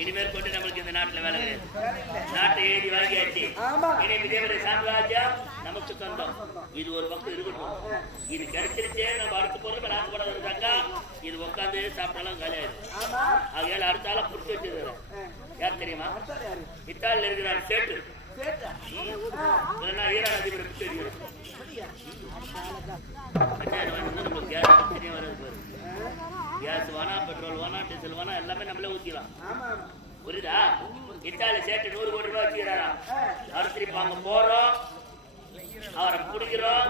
இனிமேல் கொண்டு நம்மளுக்கு இந்த நாட்டுல வேலை கிடையாது. நாட்டை எழுதி வாங்கியாச்சு. இதேவரை சாம்ராஜ்யம் நமக்கு சொந்தம். இது ஒரு பக்கம் இருக்கட்டும். இது கிடைச்சிருச்சே நம்ம அடுத்து போறது நாட்டு படம் இருந்தாக்கா இது உட்காந்து சாப்பிட்டாலும் காலியாயிடும். ஆகையால அடுத்தால புடிச்சு வச்சிருக்கிறேன். யார் தெரியுமா? இத்தாலியில இருக்கிறார் சேட்டு. ஈரான் அதிபர் தெரியும். நம்மளுக்கு கேஸ் பிரச்சனையே வராது பாரு. கேஸ் வேணா, பெட்ரோல் வேணா, டீசல் வேணா எல்லாமே நம்மளே ஊத்திக்கலாம். புரியுதா? இத்தாலி சேட்டு 100 கோடி ரூபாய் வச்சுக்கிறாராம். அடுத்து அங்க போறோம், அவரை பிடிக்கிறோம்.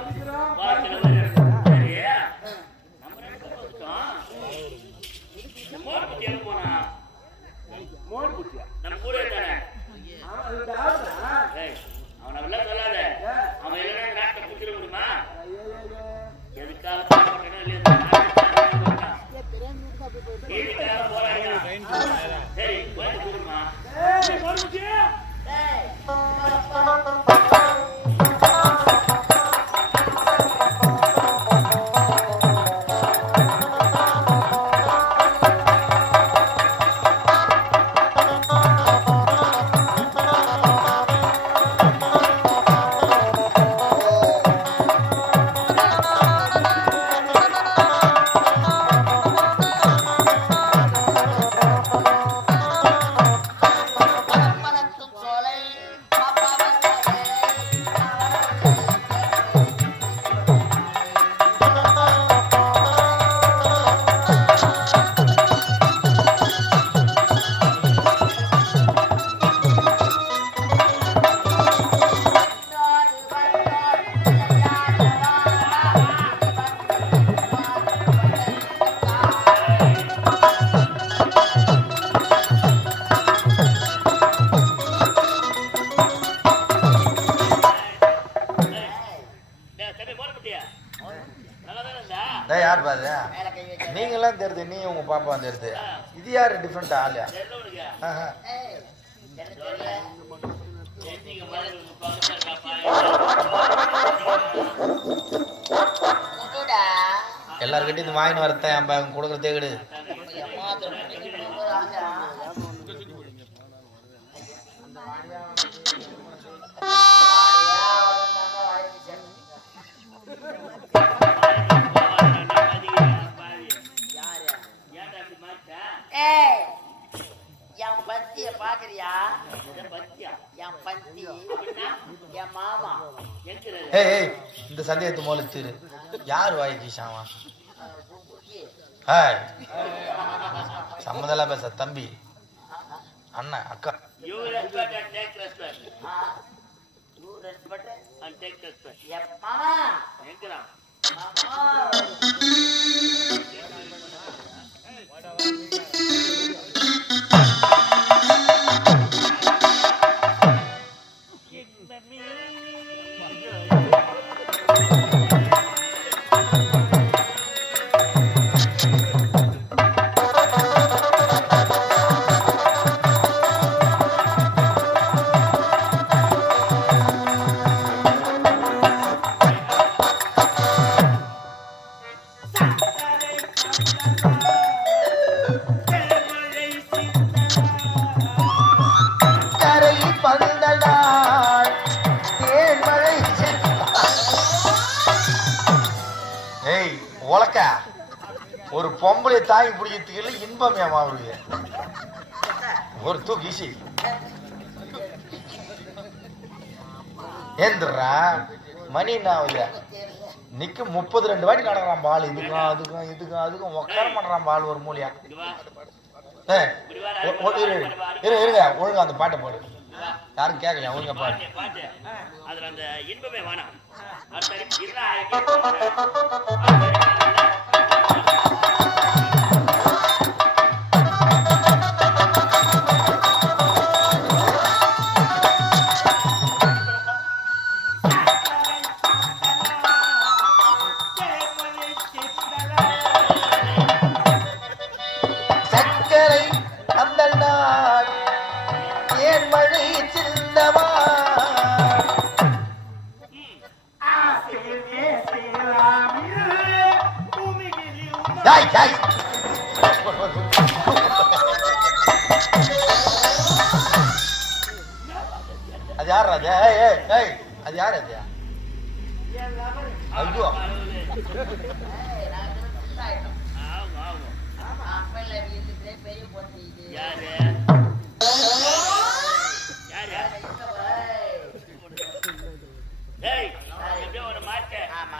நம்ம மோர்புத்தி எங்க போனா? நம்ம கூட இருக்கானே அவன் எல்லாம் சொல்லாத. அவன் இல்லைன்னா நாட்டை பிடிச்சிட முடியுமா? எதுக்காக போராடினா சரி கோயில் கூடுமா? நீங்கெல்லாம் தெரியுது, நீ உங்க பாப்பா தெரியுது. இது யாரு டிஃபரெண்ட் ஆளு? எல்லாருக்கிட்டையும் இது வாங்கின்னு வரத்தேன் கொடுக்குறதே கிடையாது. இந்த சந்தேகத்து மூல தீரு. யார் வாய்க்கிஷாமா? சம்மதெல்லாம் பேச தம்பி, அண்ணா, அக்கா. ஒரு பொம்பளை தாய் பிடிக்கிறதுக்கு இன்பம் ஏமாவுங்க ஒரு தூக்கி ஏந்திரா மணி நான் நிக்க 32 வாட்டி நடக்கிறான் பால். இதுக்கும் அதுக்கும் இதுக்கும் அதுக்கும் உட்கார பண்றான் பால் ஒரு மூலியா. இருங்க ஒழுங்கா அந்த பாட்டை போடு. யாரும் கேட்கலையா? ஒழுங்கா பாட்டு. அதுல அந்த இன்பமே வேணாம். சக்கரை அந்த நாள் ஏன் மழை சின்னவா அது யார் ராஜா? அது யார் அது? ஐயோ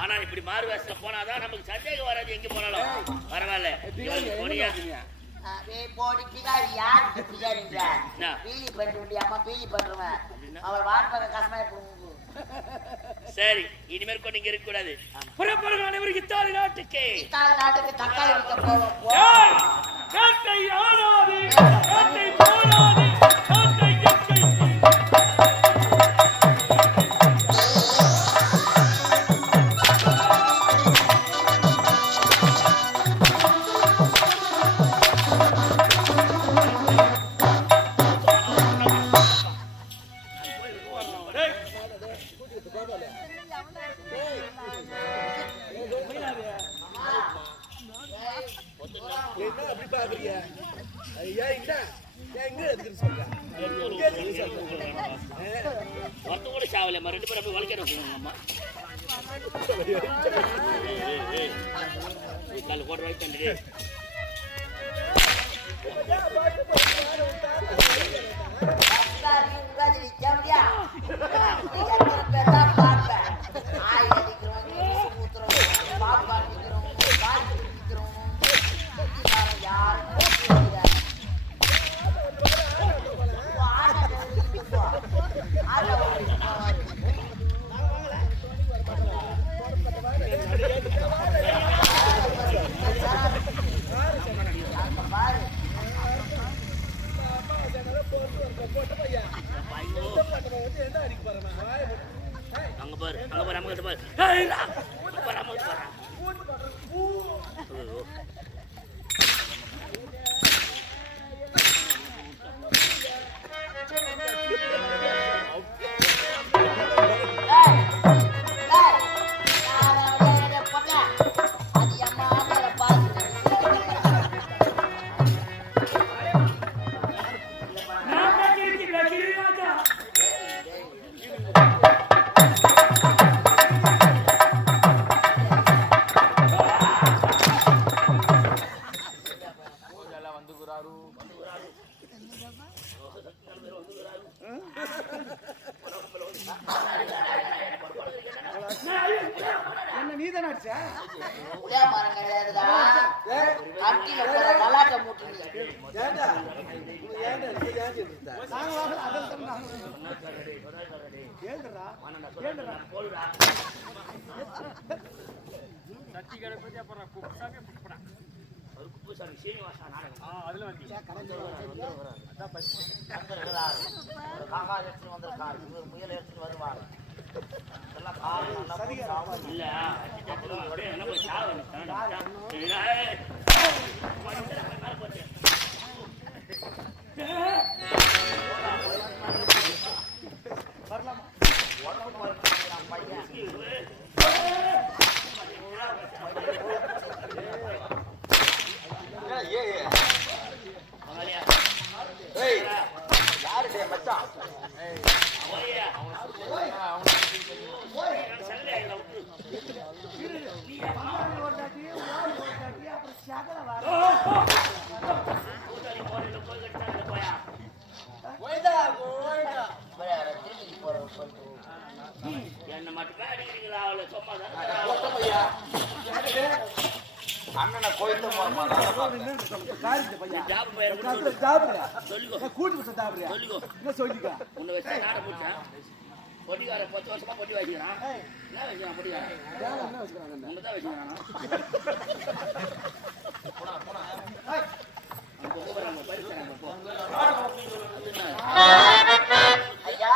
ஆனா இப்படி மாறு வேஷத்துல போனாதான் நமக்கு சந்தேகம் வராது. எங்க போனாலும் பரவாயில்ல. சரி, இனிமேல் கொண்டு இங்க இருக்க கூடாது. புறப்படும் அனைவருக்கு இத்தாலி நாட்டுக்கு கூட சாவலம்மா. 2 பேரும் வளர்க்கணும். கால போட்டு வைக்க அங்க பாரு, அங்க பாரு, அங்க பாரு. என்ன மட்டும் அடிக்கிறீங்களா? அவளை சும்மா அண்ணனை கோயில்ல போறமா சொல்லிக்கோ உன்னை வச்சா நாட முடிச்சா பொடிக்கார 10 வருஷமா பொடி வாங்கிக்கிறான் என்ன வச்சுக்கிறான் பொடிக்காரன் உன்னதான் வச்சுக்கிறானா ஐயா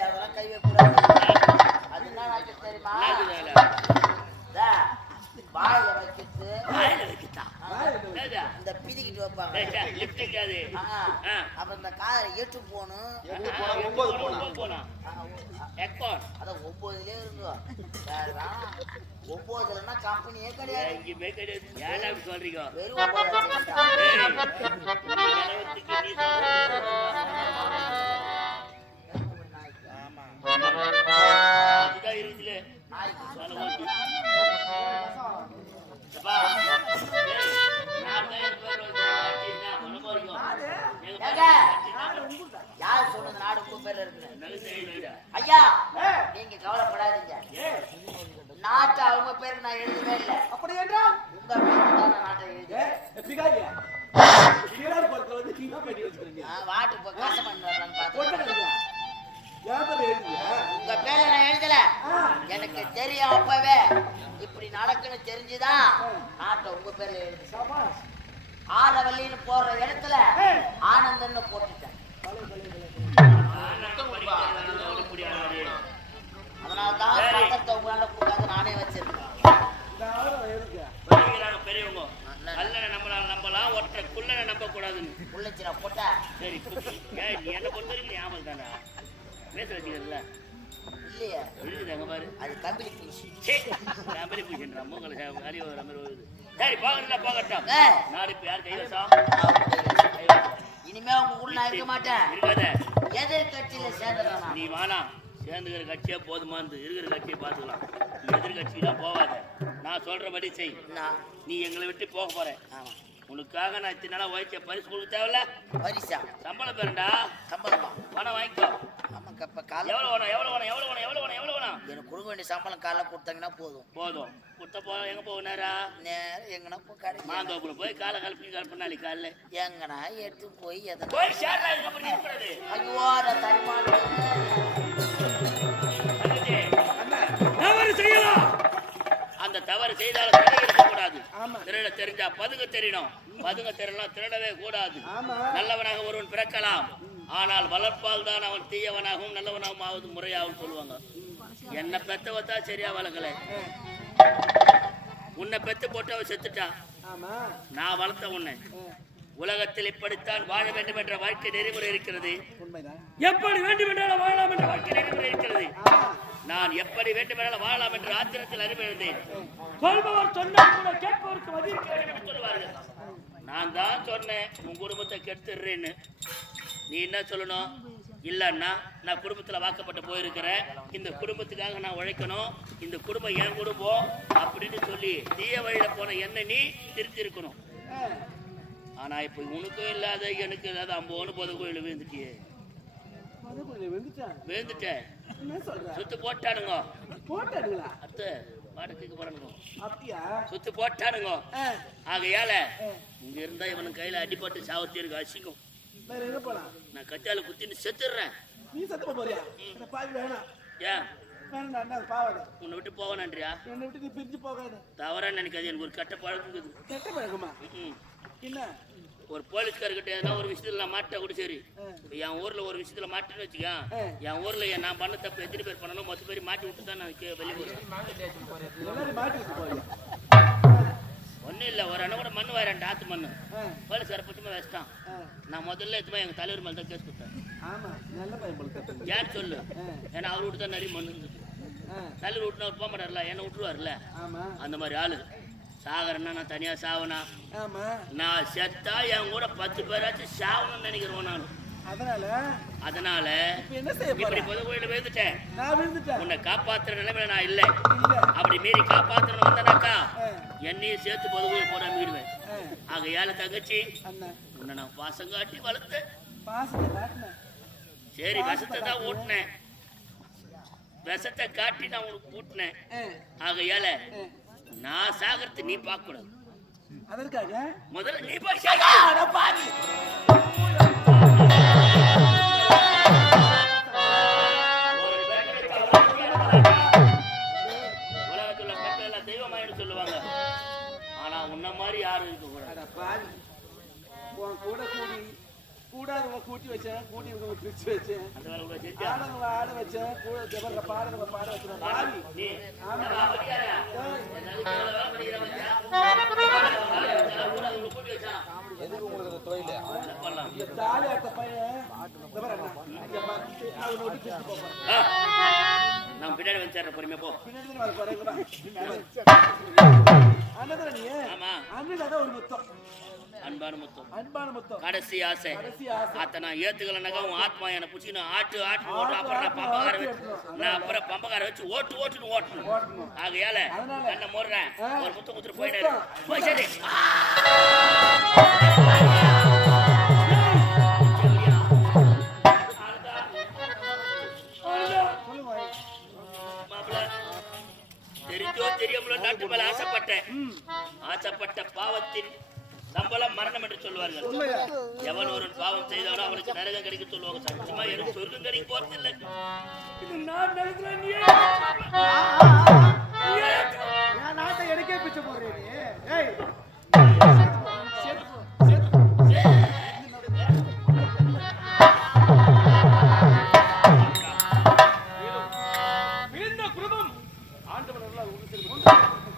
அதெல்லாம் கை வைக்கூடாது. அது என்ன வாக்கிட்டு தெரியுமா? வாயில வைக்கிட்டு இந்த பிதிக்கிட்டு வைப்பாங்க. அப்ப இந்த காரை எட்டு போகணும். அத 9லயே இருக்கும். 9லன்னா கம்பெனியே கிடையாது. சொல்றீங்க வெறும் 9 அதுதான் இருக்குல்ல யாரு சொன்னது நாடு உங்க பேர்ல இருக்கு? ஐயா நீங்க கவலைப்படாதீங்க. நாட்டை அவங்க பேருக்கு நான் எழுதவே இல்லை. அப்படி என்றால் உங்க பேருக்கு தான் நான் நாட்டை எழுதுறேன். வாட்டு இப்போ காசு பண்ணுறான்னு பார்த்து உங்க பேரை நான் எழுதல. எனக்கு தெரியும் அப்பவே இப்படி நடக்குன்னு தெரிஞ்சுதான் நாட்டை உங்க பேர்ல எழுது. ஆரவல்லின்னு போடுற இடத்துல ஆனந்தன்னு போட்டுட்டேன். அதனால்தான் பக்கத்தை உங்களால கூடாது நானே வச்சிருக்கேன். பெரியவங்க நம்பலாம் ஒற்றை குள்ளனை நம்ப கூடாதுன்னு உள்ளச்சிரா போட்டா சரி. நீ என்ன பொறுத்த வரைக்கும் ஞாபகம் தானே பேச வச்சுக்கிறதுல இல்லையா? இருக்குது அங்க பாரு. அது கம்பெனி பூசி கம்பெனி பூசின்றா மூங்கல் அறிவு வர மாதிரி வருது. சரி போகட்டும் போகட்டும். நாடு இப்ப யார் கைவசம்? இனிமே உங்க கூட நான் இருக்க மாட்டேன். இருக்காத எதிர்கட்சியில சேர்ந்துடுறேன். நீ வானா சேர்ந்துக்கிற கட்சியா போதுமாந்து இருக்கிற கட்சியை பார்த்துக்கலாம். நீ எதிர்கட்சியெல்லாம் போகாத. நான் சொல்றபடி செய். நீ எங்களை விட்டு போக போற. ஆமா உனக்காக நான் இத்தனை நாளா உழைச்ச பரிசு கொடுக்க தேவையில்ல. பரிசா? சம்பளம் பெறண்டா. சம்பளமா? பணம் வாங்கிக்கோ. ஆமாங்க. இப்ப கால எவ்வளவு வேணும் எவ்வளவு வேணும் எவ்வளவு வேணும் எவ்வளவு வேணும் எவ்வளவு வேணும்? எனக்கு கொடுக்க வேண்டிய சம்பளம் காலைல கொடுத்தாங்கன்னா போதும். போதும். கொடுத்த போ எங்க போக நேரம் எங்கன்னா போய் கடை மாந்தோப்புல போய் காலை கலப்பி கலப்பினாலி காலைல எங்கன்னா எடுத்து போய் எதனா போய் சேர்றா. இதுக்கப்புறம் இருக்கிறது ஐயோ தரிமாடு தவறு செய்யலாம். அந்த தவறு செய்தாலும் தடை இருக்கக்கூடாது. திருட தெரிஞ்சா பதுங்க தெரியணும். பதுங்க தெரியலாம் திருடவே கூடாது. நல்லவனாக ஒருவன் பிறக்கலாம். ஆனால் வளர்ப்பால் தான் அவன் தீயவனாகவும் நல்லவனாகவும் ஆவது முறையாகவும் சொல்லுவாங்க. என்ன பெத்தவத்தா சரியா வளர்க்கல. உன்னை பெத்து போட்டவ செத்துட்டான். நான் வளர்த்த உன்னை. உலகத்தில் இப்படித்தான் வாழ வேண்டும் என்ற வாழ்க்கை நெறிமுறை இருக்கிறது. எப்படி வேண்டும் என்றாலும் வாழலாம் என்ற வாழ்க்கை நெறிமுறை இருக்கிறது. நான் எப்படி வேண்டும் என்றாலும் வாழலாம் என்ற ஆத்திரத்தில் அறிவிழந்தேன். சொல்பவர் சொன்னால் கூட கேட்பவருக்கு மதிக்க வேண்டும் என்று சொல்லுவார்கள். நான் தான் சொன்னேன் உன் குடும்பத்தை கெடுத்துடுறேன்னு. நீ என்ன சொல்லணும்? இல்லைன்னா நான் குடும்பத்தில் வாக்கப்பட்டு போயிருக்கிறேன். இந்த குடும்பத்துக்காக நான் உழைக்கணும். இந்த குடும்பம் என் குடும்பம் அப்படின்னு சொல்லி தீய வழியில போன என்ன நீ திருத்தி இருக்கணும். ஆனா இப்ப உனக்கும் இல்லாத எனக்கு இல்லாத 50 போத கோயில விழுந்துட்டியே. விழுந்துட்டேன். சுத்து போட்டானுங்க. அடுத்த பாடத்துக்கு போறானுங்க. சுத்து போட்டானுங்க. ஆகையால இங்க இருந்தா இவனு கையில அடிபட்டு சாவத்தி இருக்கு. அசிங்கம். நான் கச்சால குத்தின்னு செத்துடுறேன். நீ செத்து போறியா? ஏன் உன்னை விட்டு போவானன்றியா? என்னை விட்டு நீ பிரிஞ்சு போகாத. தவறா நினைக்காது. எனக்கு ஒரு கட்ட பழக்கம் இருக்குது. கெட்ட பழக்கமா? என்ன? ஒரு போலீஸ்கார்கிட்ட ஏதாவது ஒரு விஷயத்துல நான் மாட்டா கூட சரி. என் ஊர்ல ஒரு விஷயத்துல மாட்டேன்னு வச்சுக்க. என் ஊர்ல நான் பண்ண தப்பு எத்தனை பேர் பண்ணணும் மொத்த பேர் மாட்டி விட்டு தான் நான் வெளியே போறேன். ஒன்னும் இல்ல. ஒரு அண்ணன் கூட மண்ணு வாரேன். ஆத்து மண்ணு போலீஸ்கார பட்டுமா வச்சிட்டான். நான் முதல்ல எத்துமா எங்க தலைவர் மேல தான் கேஸ் கொடுத்தேன். ஏன் சொல்லு? ஏன்னா அவர் விட்டு தான் நிறைய மண்ணு இருந்துச்சு. தலைவர் விட்டுனா அவர் போக மாட்டார்ல, என்ன விட்டுருவார்ல. அந்த மாதிரி ஆளு சாகரன்னா நான் தனியா சாவனா? ஆமா. நான் செத்தா என் கூட 10 பேராச்சும் சாவணும்னு நினைக்கிறேன் நான். அதனால இப்ப என்ன செய்ய போற? இப்படி பொது கோயில விழுந்துட்டேன். நான் விழுந்துட்டேன். உன்னை காப்பாத்துற நிலைமையில நான் இல்ல. அப்படி மீறி காப்பாத்துறன்னு வந்தனாக்கா என்னையும் சேர்த்து பொது கோயில் போடாம விடுவேன். ஆகையால தங்கச்சி அண்ணா உன்னை நான் பாசம் காட்டி வளர்த்தேன். பாசத்தை காட்டுனேன். சரி விஷத்தை தான் ஊட்டினேன். விஷத்தை காட்டி நான் உனக்கு ஊட்டினேன். ஆகையால நான் சாகரத்தை நீ பார்க்க கூடாது. அதற்காக முதல்ல நீ போய் சாக. பாவி. உலகத்துல மக்கள் எல்லாம் தெய்வமாயின்னு சொல்லுவாங்க. ஆனா உன்ன மாதிரி யாரும் இருக்க கூடாது. பாவி. உன் கூட கூடாதவங்க கூட்டி வச்சேன், கூட்டி இருக்கவங்க பிரிச்சு வச்சேன், அந்த வேலை கூட செஞ்சா ஆடவங்களை ஆட வச்சேன், கூட ஜபர்ல பாடவங்களை பாட வச்சேன். பாவி. நீ ஆமா. எதுக்கு உங்களுக்கு இந்த தொழில்? இந்த தாலி அட்ட பையன் ஜபர் அண்ணா இங்க பாரு. அவனை விட்டு பிரிச்சு போறேன். நான் பின்னாடி வந்து பொறுமையா போ. பின்னாடி வர போறேன். அண்ணன் நீ ஆமா அண்ணன் ஒரு முத்தம். அன்பான முத்தம். அன்பான முத்தம். கடைசி ஆசை. கடைசி ஆசை. அத்த நான் ஏத்துக்கலனாக்கா உன் ஆத்மா என்ன புடிச்சு நான் ஆட்டு ஓட்டு. அப்புறம் நான் பம்பகார வச்சு அப்புறம் பம்பகார வச்சு ஓட்டுன்னு ஓட்டணும். ஆகையால கண்ணை மூடுறேன். ஒரு முத்தம் குத்துட்டு போயிட்டாரு. போய் சரி. தெரிஞ்சோ தெரியாமலோ நாட்டு மேல ஆசைப்பட்ட பாவத்தின் சம்பளம் மரணம் என்று சொல்வார்கள். எவன் ஒரு பாவம் செய்தாலும் அவனுக்கு நரகம் கிடைக்க சொல்லுவாங்க. சத்தியமா எனக்கு சொர்க்கம் கிடைக்க போறதில்லை. நாட்டை எனக்கே பிச்சை போடுறேன்.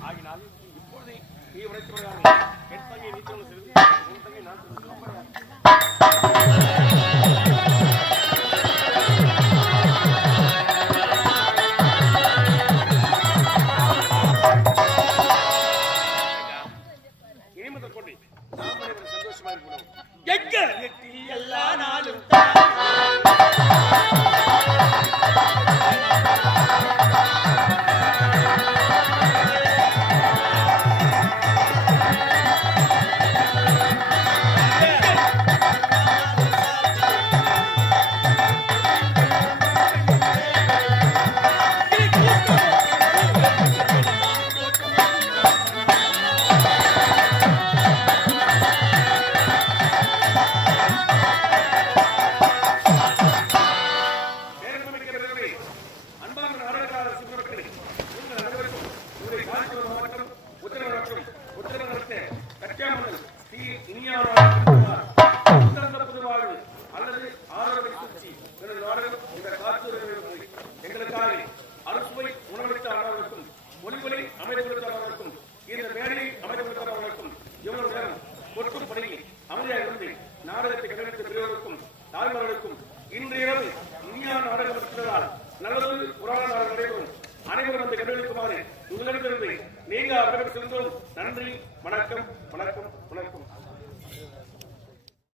ஆகினால் இப்பொழுது நீ உரைத்து வருகிறார்கள். என் தங்கை நீ சொல்ல செல்வி, உன் தங்கை நான் இனிமதல் கொண்டு நாம் அனைவரும் சந்தோஷமா இருக்கணும். எங்க எல்லா நாளும் உத்தரவு மற்றும் உத்தரவு நடத்த கச்சாமல் ஸ்ரீ இனியார்